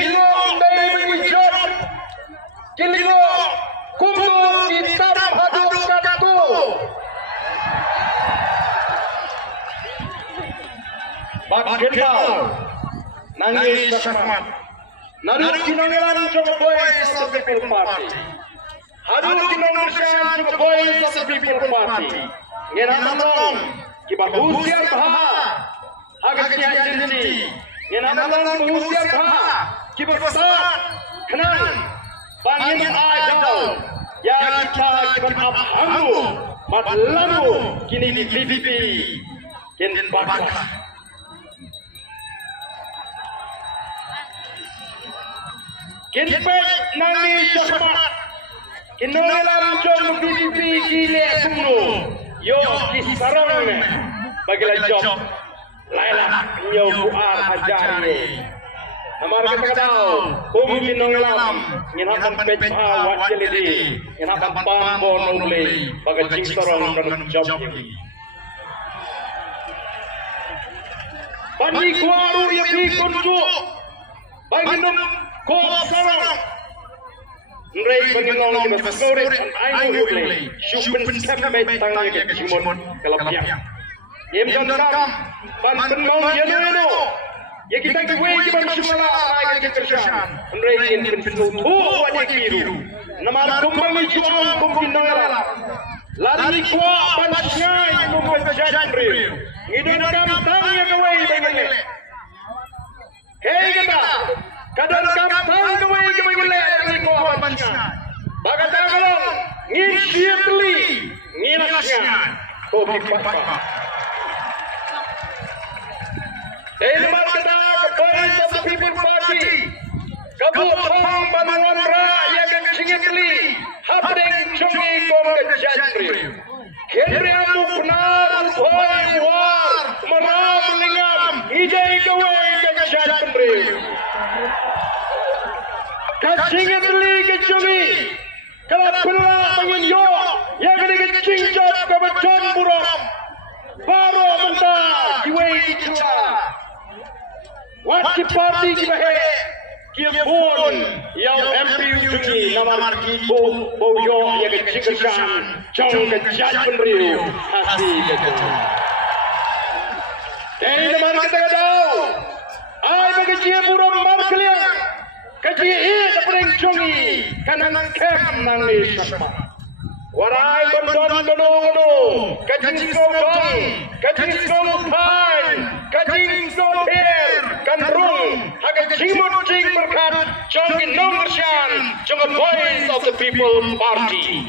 Kilingo dari mengucap, kilingo kumno hitam hadap katu. Bakendal nangis sakmat. Naru kinongelan coba boys of the people party. Haru kinongelan coba boys of the people party. Ngenamon kibahusiar baha. Agaknya jenci. Ngenamon bahusiar baha. Kibasat kenang. Bangin ajal. Ya kita kiban abhamu. Matlamu kini di PVP. Ken bakas. Kinpet nangis sakmat. Kinolam jom PVP gile sungno. Yo kisarong bagilah job. Laila nyo buar hajari. Amar kata kau, kinongelam nginapan pecah wajeli, nginapan pambon uble, bagai kisarong dan job ini. Pani kuaru yang dikuncu, bagi nom kosarong. Nrei penilong di besore dan ayu uble, syupen sampai tangan ke cimon kelapian. Yem kam, pan penmong yelo. Ya kita gue kiban sumala lagi kerjaan. Nrei in pentu wajah kiru. Nama kumbang juang kumbang nangala. Lari kuat pan syai kumbang jadri. Ngidon kam tanya gue bengele. Hei kita, kadang kam tanya gue bengele lari kuat pan syai. Bagat kalong ngin siatli nginasnya. Kopi papa. Dari kata Boys of the People Party, Kabutong Banuan Raya Singitli, Hapding Chungi Kong Jadri, Henry Amuknar Boy War, Maram Lingam, Ijay Gawai Jadri, Kasingitli Chungi, Kalapula Mangin Yo, Yagri Chingjat Kabachan Buram, Baro Manta, Iway Chua. Wajib parti kibahe kiapun yang MP Ujungi namar kibo boyo yang kecikasan jong kejajan riu hati betul. Dari namar kita kadau, ay bagi ciaburon markliang, kaji dapering jongi kanan kem nangis sakma. Warai bandon dono, kaji kodong, kaji komutai, kaji sopir. Kanrung, haga cimut cing berkat, jongin nomor syan, jongin Boys of the People Party.